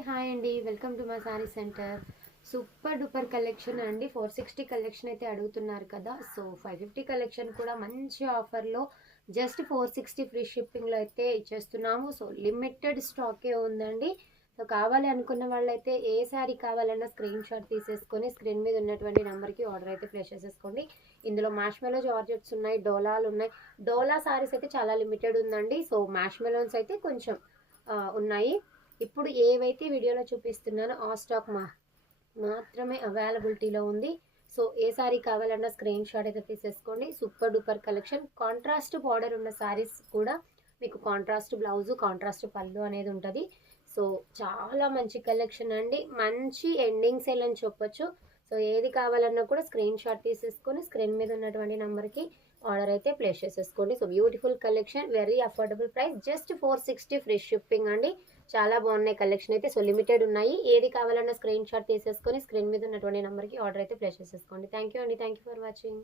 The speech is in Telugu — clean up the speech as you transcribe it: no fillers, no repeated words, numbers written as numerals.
హాయ్ అండి, welcome to my sorry centre. Super duper collection అండి. 460 కలెక్షన్ అయితే అడుగుతున్నారు కదా. సో 550 కలెక్షన్ కూడా మంచి ఆఫర్లో జస్ట్ 460 ఫ్రీ షిప్పింగ్లో అయితే ఇచ్చేస్తున్నాము. సో లిమిటెడ్ స్టాకే ఉందండి. సో కావాలి అనుకున్న వాళ్ళైతే ఏ శారీ కావాలన్నా స్క్రీన్ షాట్ తీసేసుకొని స్క్రీన్ మీద ఉన్నటువంటి నెంబర్కి ఆర్డర్ అయితే ప్లేస్ చేసేసుకోండి. ఇందులో మ్యాష్మెలో జార్జెట్స్ ఉన్నాయి, డోలాలు ఉన్నాయి. డోలా శారీస్ అయితే చాలా లిమిటెడ్ ఉందండి. సో మ్యాష్మెలోన్స్ అయితే కొంచెం ఉన్నాయి. ఇప్పుడు ఏవైతే వీడియోలో చూపిస్తున్నానో ఆ స్టాక్ మాత్రమే అవైలబిలిటీలో ఉంది. సో ఏ శారీ కావాలన్నా స్క్రీన్ షాట్ అయితే తీసేసుకోండి. Super duper collection. Contrast border ఉన్న శారీస్ కూడా మీకు కాంట్రాస్ట్ బ్లౌజు, కాంట్రాస్ట్ పళ్ళు అనేది ఉంటుంది. సో చాలా మంచి కలెక్షన్ అండి. మంచి ఎండింగ్ సేల్ అని చెప్పొచ్చు. సో ఏది కావాలన్నా కూడా స్క్రీన్ షాట్ తీసేసుకొని స్క్రీన్ మీద ఉన్నటువంటి నెంబర్కి ఆర్డర్ అయితే ప్లేస్ చేసేసుకోండి. So beautiful collection, very affordable price, just 460 free shipping అండి. చాలా బాగున్నాయి కలెక్షన్ అయితే. సో లిమిటెడ్ ఉన్నాయి. ఏది కావాలన్నా స్క్రీన్ షాట్ తీసేసుకొని స్క్రీన్ మీద ఉన్నటువంటి నెంబర్కి ఆర్డర్ అయితే ప్లేస్ చేసేసుకోండి. థ్యాంక్ యూ అండి. Thank you for watching.